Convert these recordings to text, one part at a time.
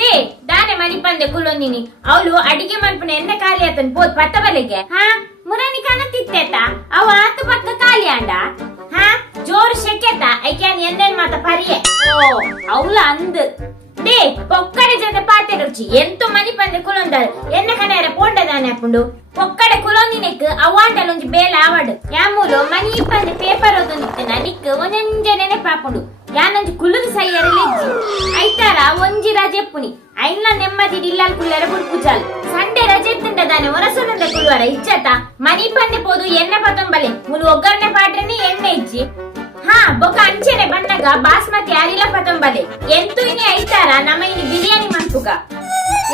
They ದಾನೆ ಮನಿ ಪಂದೆ ಕುಲೊಂದಿನಿ ಅವಳು ಅಡಿಗೆ ಮಲ್ಪನ ಎಣ್ಣೆ ಖಾಲಿ ಆತನ್ ಪೋದ್ ಪತ್ತ ಬಲೆಗೆ ಹಾ ಮುರನಿ ಕನತಿತ್ತೇತ ಅವ ಆತ ಪಕ್ಕ ಖಾಲಿ ಅಂಡ ಹಾ ಜೋರು ಶೆಕೆತ ಐಕ್ಯಾನ್ ಎಣ್ಣೆನ್ ಮಾತ ಪರಿಯೆ ಓ ಅವಳ ಅಂದ್ ದೇ ಪೊಕ್ಕಡೆ ಜನ ಪಾತೆ ರುಚಿ ಎಂತು ಮನಿ ಪಂದೆ ಕುಲೊಂದಲ್ ಎಣ್ಣೆ ಕನೆಯರ ಪೋಂಡದಾನೆ ಹಾಕೊಂಡು ಪೊಕ್ಕಡೆ ಕುಲೊಂದಿನೆಕ್ ಅವಾಂಡಲ್ ಒಂಜಿ ಬೇಲ ಆವಡ್ ಯಾಮೂಲು ಮನಿ ಪಂದೆ ಪೇಪರ್ ಓದೊಂದಿತ್ತನ ನಿಕ್ ಒಂಜೊಂಜೆ ನೆನಪಾಪುಂಡು ಯಾನೊಂಜಿ ಕುಲುದು ಸೈಯರಲೆಜ್ಜಿ ಐತಾರ ಒಂಜಿ ರಜೆ ಪುನಿ ಐನ್ಲ ನೆಮ್ಮದಿ ಇಲ್ಲಲ್ ಕುಲ್ಲರ ಬುಡ್ಪುಜಾಲ್ ಸಂಡೆ ರಜೆ ತಿಂಡದಾನೆ ಹೊರಸುನದ ಕುಲ್ವರ ಇಚ್ಚತ ಮನಿ ಪಂದೆ ಪೋದು ಎಣ್ಣೆ ಪತಂಬಲೆ ಮುಲು ಒಗ್ಗರಣೆ ಪಾಡ್ರೆನೆ ಎಣ್ಣೆ ಇಜ್ಜಿ ಹಾ ಬೊಕ ಅಂಚೆನೆ ಬಣ್ಣಗ ಬಾಸ್ಮತಿ ಅರಿಲ ಪತಂಬಲೆ ಎಂತು ಇನಿ ಐತಾರ ನಮ್ಮ ಇನಿ ಬಿರಿಯಾನಿ ಮಂತುಗ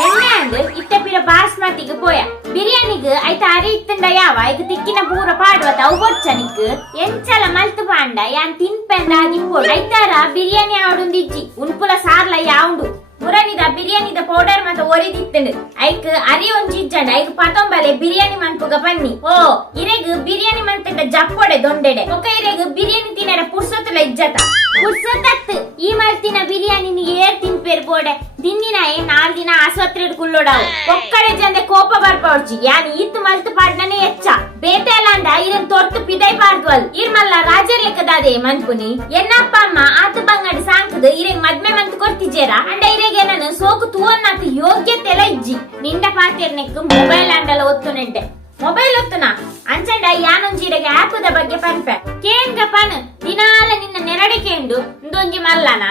ಎಣ್ಣೆ ಅಂದ್ ಇತ್ತ ಪಿರ ಬಾಸ್ಮತಿಗೆ ಪೋಯ ಬಿರಿಯಾನಿಗೆ ಐತ ಅರಿ ಇತ್ತಂಡ ಯಾವ ಐಕ ತಿಕ್ಕಿನ ಪೂರ ಪಾಡುವತ ಅವು ಬೊಚ್ಚನಿಕ್ ಎಂಚಲ ಮಲ್ತು ಪಾಂಡ ಯಾನ್ ತಿನ್ಪೆಂಡ ದಿಪ್ಪೋಡು ಐತಾರ ಬಿರಿಯಾನಿ ಆವಡುಂದಿಜ್ಜಿ ಉನ್ಪುಲ ಸಾರ್ಲ ಯಾವುಂಡು ಮುರನಿದ ಬಿರಿಯಾನಿದ ಪೌಡರ್ ಮತ್ತ ಒರಿದಿತ್ತಂಡು ಐಕ್ ಅರಿ ಒಂಜಿ ಇಜ್ಜಂಡ ಐಕ್ ಪತಂಬಲೆ ಬಿರಿಯಾನಿ ಮನ್ಪುಗ ಬನ್ನಿ ಓ ಇರೆಗ್ ಬಿರಿಯಾನಿ ಮಂತಂಡ ಜಪ್ಪೊಡೆ ದೊಂಡೆಡೆ ಒಕ್ಕ ಇರೆಗ್ ಬಿರಿಯಾನಿ ತಿನ್ನರ ಪುರ್ಸೊತ್ತಲ ಇಜ್ಜತ ಪುರ್ಸೊತ್ತತ್ ಈ ಮಲ್ತಿನ ಬಿರಿಯಾನಿ ಏರ್ ತಿನ್ಪೇರ್ ಬೋಡೆ ದಿನ್ನಿನ 4 ದಿನ ಆಸ್ಪತ್ರೆ ಕುಲ್ಲೋಡಾವು ಒಕ್ಕಡೆ ಜಂದೆ ಕೋಪ ಬರ್ಪೌಡ್ಜಿ ಯಾನ್ ಈತ್ ಮಲ್ತು ಪಾಡ್ನನೆ ಎಚ್ಚ ಬೇತೆಲಾಂಡ ಇರನ್ ತೊರ್ತು ಪಿದೈ ಪಾಡ್ವಲ್ ಇರ್ಮಲ್ಲ ರಾಜರ್ ಲೆಕ್ಕದಾದೆ ಮನ್ಪುನಿ ಎನ್ನಪ್ಪ ಅಮ್ಮ ಆತ ಬಂಗಡಿ ಸಾಂಕದ ಇರೆಗ್ ಮದ್ಮೆ ಮಂತ್ ಕೊರ್ತಿಜೇರ ಅಂಡ ಇರೆಗೆ ನಾನು ಸೋಕು ತೂವನ್ನಾತ ಯೋಗ್ಯತೆಲ ಇಜ್ಜಿ ನಿಂಡ ಪಾತಿರ್ನೆಕ್ ಮೊಬೈಲ್ ಆಂಡಲ ಒತ್ತು ನೆಡ್ಡೆ ಮೊಬೈಲ್ ಒತ್ತುನ ಅಂಚಂಡ ಯಾನೊಂಜಿರೆಗೆ ಆಪದ ಬಗ್ಗೆ ಪನ್ಪೆ ಕೇಂಗ ಪನ್ ದಿನಾಲ ನಿನ್ನ ನೆರಡೆ ಕೇಂದು ಇಂದೊಂಜಿ ಮಲ್ಲನ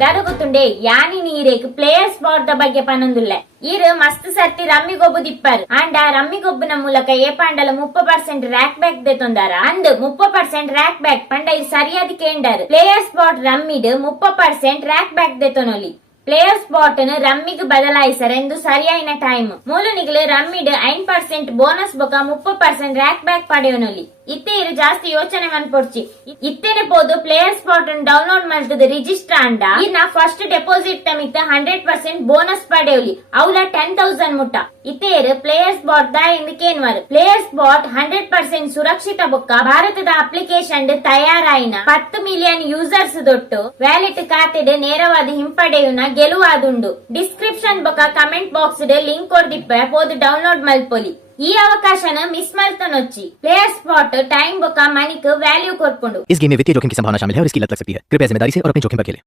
ದಾದ ಗೊತ್ತುಂಡೆ ಯಾನಿ ನೀರೇಕ್ ಪ್ಲೇಯರ್ ಸ್ಪಾಟ್ ದ ಬಗ್ಗೆ ಪನೊಂದುಲ್ಲೆ ಇರು ಮಸ್ತ್ ಸರ್ತಿ ರಮ್ಮಿ ಗೊಬ್ಬು ದಿಪ್ಪರ್ ಅಂಡ ರಮ್ಮಿ ಗೊಬ್ಬುನ ಮೂಲಕ ಏಪಾಂಡಲ 30% ರ್ಯಾಕ್ ಬ್ಯಾಕ್ ದೆತೊಂದಾರ ಅಂದ್ 30% ರ್ಯಾಕ್ ಬ್ಯಾಕ್ ಪಂಡ ಇದು ಸರಿಯಾದ ಕೇಂಡರ್ ಪ್ಲೇಯರ್ ಸ್ಪಾಟ್ ರಮ್ಮಿಡ್ 30% ರ್ಯಾಕ್ ಬ್ಯಾಕ್ ದೆತೊನೊಲಿ ಪ್ಲೇಯರ್ ಸ್ಪಾಟ್ ರಮ್ಮಿಗ್ ಬದಲಾಯಿಸರ ಎಂದು ಸರಿಯಾಯಿನ ಟೈಮ್ ಮೂಲನಿಗಳು ರಮ್ಮಿಡ್ 5% ಬೋನಸ್ ಬೊಕ 30% ರ್ಯಾಕ್ ಬ್ಯಾಕ್ ಪಡೆಯೋನೊಲಿ ಇತ್ತೆ ಇರು ಜಾಸ್ತಿ ಯೋಚನೆ ಮನ್ಪೊಡ್ಚಿ ಇತ್ತೇನೆ ಪೋದು ಪ್ಲೇಯರ್ ಸ್ಪಾಟ್ ಡೌನ್ಲೋಡ್ ಮಾಡ್ತದ ರಿಜಿಸ್ಟರ್ ಅಂಡ ಇನ್ನ ಫಸ್ಟ್ ಡೆಪಾಸಿಟ್ ತಮಿತ 100% ಬೋನಸ್ ಪಡೆಯೋಲಿ ಅವಲ 10,000 ಮುಟ್ಟ ಇತ್ತೇರು ಪ್ಲೇಯರ್ ಸ್ಪಾಟ್ ದ ಎಂದಕೇನ್ವರ್ ಪ್ಲೇಯರ್ ಸ್ಪಾಟ್ 100% ಸುರಕ್ಷಿತ ಬೊಕ್ಕ ಭಾರತದ ಅಪ್ಲಿಕೇಶನ್ ತಯಾರಾಯಿನ 10 ಮಿಲಿಯನ್ ಯೂಸರ್ಸ್ ದೊಟ್ಟು ವ್ಯಾಲೆಟ್ ಖಾತೆಡ್ ನೇರವಾದ ಹಿಂಪಡೆಯುನ ಗೆಲುವಾದುಂಡು ಡಿಸ್ಕ್ರಿಪ್ಷನ್ ಬೊಕ ಕಮೆಂಟ್ ಬಾಕ್ಸ್ ಲಿಂಕ್ ಕೊಡ್ದಿಪ್ಪ ಪೋದು ಡೌನ್ಲೋಡ್ ಮಲ್ಪೊಲಿ ಈ ಅವಕಾಶನ ಮಿಸ್ मलतनोच्ची प्लेयर स्पॉट टाइम बका मनी को वैल्यू कोर्पुंडु इस गेम में वित्तीय जोखिम की संभावना शामिल है और इसकी लत लग सकती है। कृपया जिम्मेदारी से और अपनी जोखिम पर खेलें।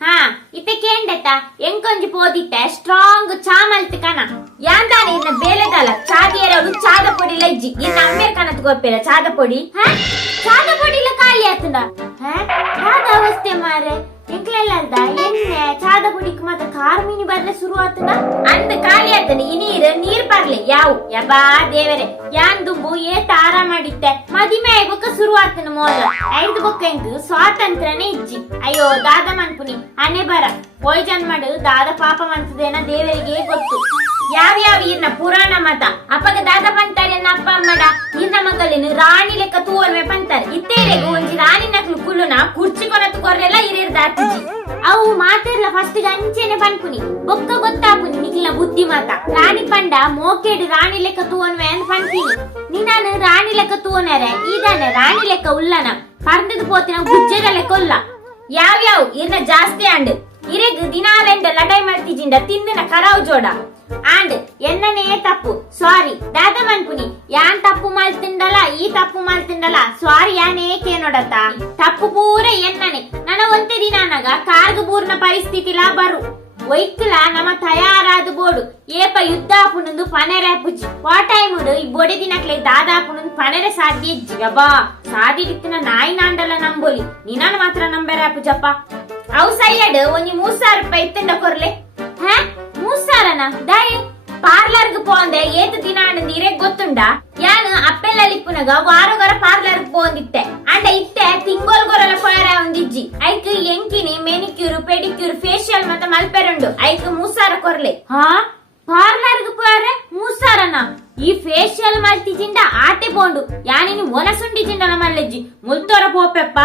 हाँ इते केंडता ಎಂಕೊಂಜಿ ಪೋದಿತ್ತೆ ಸ್ಟ್ರಾಂಗ್ ಚಾ ಮಲ್ತಿಕನ ಯಾಂದಾನೆ ಇನ್ನ ಬೇಲೆದಲ್ಲ ಚಾದಿಯರಡು ಚಾದ ಪೊಡಿ ಲಜ್ಜಿ ಇನ್ನ ಅಮೇರಿಕನತ್ ಗೊಪ್ಪೆರ ಚಾದ ಪೊಡಿ ಹಾ ಚಾದ ಪೊಡಿಲ ಖಾಲಿ ಆತಂದ ಹಾ ಚಾದ ಅವಸ್ಥೆ ಮಾರೆ ಎಂಕ್ಲೆಲ್ಲದ ಎಣ್ಣೆ ಚಾದ ಪೊಡಿಕ್ ಮಾತ್ರ ಕಾರ್ಮಿನಿ ಬರ್ಲೆ ಶುರು ಆತಂದ ಅಂದ ಖಾಲಿ ಆತಂದ ಈ ನೀರ್ ಬರ್ಲೆ ಯಾವು ಯಬಾ ದೇವರೇ ಯಾನ್ ದುಂಬು ಏತ ಆರಾಮ ಮಾಡಿತ್ತೆ ಮದಿಮೆ ಬೊಕ್ಕ ಶುರು ಆತನ ಮೋಲ ಐದು ಬೊಕ್ಕ ಎಂಕ್ ಸ್ವಾತಂತ್ರ್ಯನೇ ಇಜ್ಜಿ ಅಯ್ಯೋ ದಾದ ಮನ್ಪುನಿ ಅನೆ ಬರ ಪೋಯ್ಜನ್ ಮಾಡು ದಾದ ಪಾಪ ಮನ್ಸದೇನ ದೇವರಿಗೆ ಗೊತ್ತು ಯಾವ್ಯಾವ ಈರ್ನ ಪುರಾಣ ಮತ ಅಪ್ಪಗ ದಾದ ಪಂತಾರೆ ಅಪ್ಪ ಅಮ್ಮಡ ಈರ್ನ ಮಕ್ಕಳಿನ ರಾಣಿ ಲೆಕ್ಕ ತೂವರ್ವೆ ಪಂತಾರೆ ಇತ್ತೇರೆ ಒಂಜಿ ರಾಣಿ ನಕ್ಲು ಕುಲ್ಲುನ ಕುರ್ಚಿ ಕೊನತ್ತು ಕೊರ್ರೆಲ್ಲ ಹಿರಿಯರ್ ದಾತಿಜಿ ಅವು ಮಾತೆರ್ಲ ಫಸ್ಟ್ ಅಂಚೆನೆ ಪನ್ಪುನಿ ಬೊಕ್ಕ ಗೊತ್ತಾಪುನಿ ನಿಕ್ಲ ಬುದ್ಧಿ ಮಾತ ರಾಣಿ ಪಂಡ ಮೋಕೆಡ್ ರಾಣಿ ಲೆಕ್ಕ ತೂವನ್ವೆ ಅಂತ ಪನ್ಪಿನಿ ನೀನಾನು ರಾಣಿ ಲೆಕ್ಕ ತೂವನರೆ ಈದಾನೆ ರಾಣಿ ಲೆಕ್ಕ ಉಲ್ಲನ ಪರ್ದದ ಪೋತಿನ ಗುಜ್ಜದ ಲೆಕ್ಕ ಉಲ್ಲ ಯಾವ್ಯಾವ್ ಇರ್ನ ಜಾಸ್ತಿ ಅಂಡ್ ಇರೆಗ್ ದಿನಾಲೆಂಡ ಲಡೈ ಮಾಡ್ತಿಜಿಂಡ ತಿಂದಿನ ಕರಾವ್ ಜೋಡ ಅಂಡ್ ಎನ್ನನೇ ತಪ್ಪು ಸಾರಿ ದಾದ ಮನ್ಪುನಿ ಯಾನ್ ತಪ್ಪು ಮಾಡ್ತಿಂಡಲ್ಲ ಈ ತಪ್ಪು ಮಾಡ್ತಿಂಡಲ್ಲ ಸಾರಿ ಯಾನೇ ಕೇನೋಡತ ತಪ್ಪು ಪೂರ ಎನ್ನನೆ ನನ ಒಂತೆ ದಿನಾನಗ ಕಾರ್ಗ ಬೂರ್ನ ಪರಿಸ್ಥಿತಿಲ ಬರು ಒಯ್ಕಲ ನಮ್ಮ ತಯಾರಾದ ಬೋಡು ಏಪ ಯುದ್ಧ ಆಪುನಂದು ಪನೆರೆ ಪುಜಿ ವಾಟೈಮುಡು ಈ ಬೊಡೆ ದಿನಕ್ಲೆ ದಾದಾಪುನಂದು ಪನೆರೆ ಸಾಧ್ಯ ಜಿಗಬಾ ಸಾದಿಡಿತ್ತಿನ ನಾಯಿ ನಾಂಡಲ ನಂಬೋಲಿ ನಿನಾನ ಮಾತ್ರ ನಂಬೆರೆ ಪುಜಪ್ಪ ಅವು ಸೈಯಡ್ ಒಂಜಿ 3,000 ರೂಪಾಯಿ ಇತ್ತಂಡ ಕೊರ್ಲೆ ಹಾ 3,000ನ ದಾಯೆ ಪಾರ್ಲರ್ಗ್ ಪೋಂದೆ ಏತು ದಿನ ನೀರೇ ಗೊತ್ತುಂಡ ಯಾನು ಅಪ್ಪೆಲ್ಲಲಿಪ್ಪುನಗ ವಾರಗೊರ ಪಾರ್ಲರ್ಗ್ ಪೋಂದಿತ್ತೆ ಅಂಡ ಇತ್ತೆ ತಿಂಗೋಲ್ಗೊರಲ ಪೊಯರ ಒಂದಿಜ್ಜಿ ಐಕ್ ಎಂಕಿನಿ ಮೆನಿಕ್ಯೂರ್ ಪೆಡಿಕ್ಯೂರ್ ಫೇಶಿಯಲ್ ಮತ್ತ ಮಲ್ಪೆರುಂಡು ಐಕ್ 3,000 ಕೊರ್ಲೆ ಹಾ ಪಾರ್ಲರ್ಗ್ ಪೊಯರೆ 3,000ನ ಈ ಫೇಶಿಯಲ್ ಮಲ್ತಿಜಿಂಡ ಆಟೆ ಬೋಂಡು ಯಾನಿನಿ ಒನಸುಂಡಿ ಜಿಂಡಲ ಮಲ್ಲೆಜ್ಜಿ ಮುಲ್ತೋರ ಪೋಪೆಪ್ಪ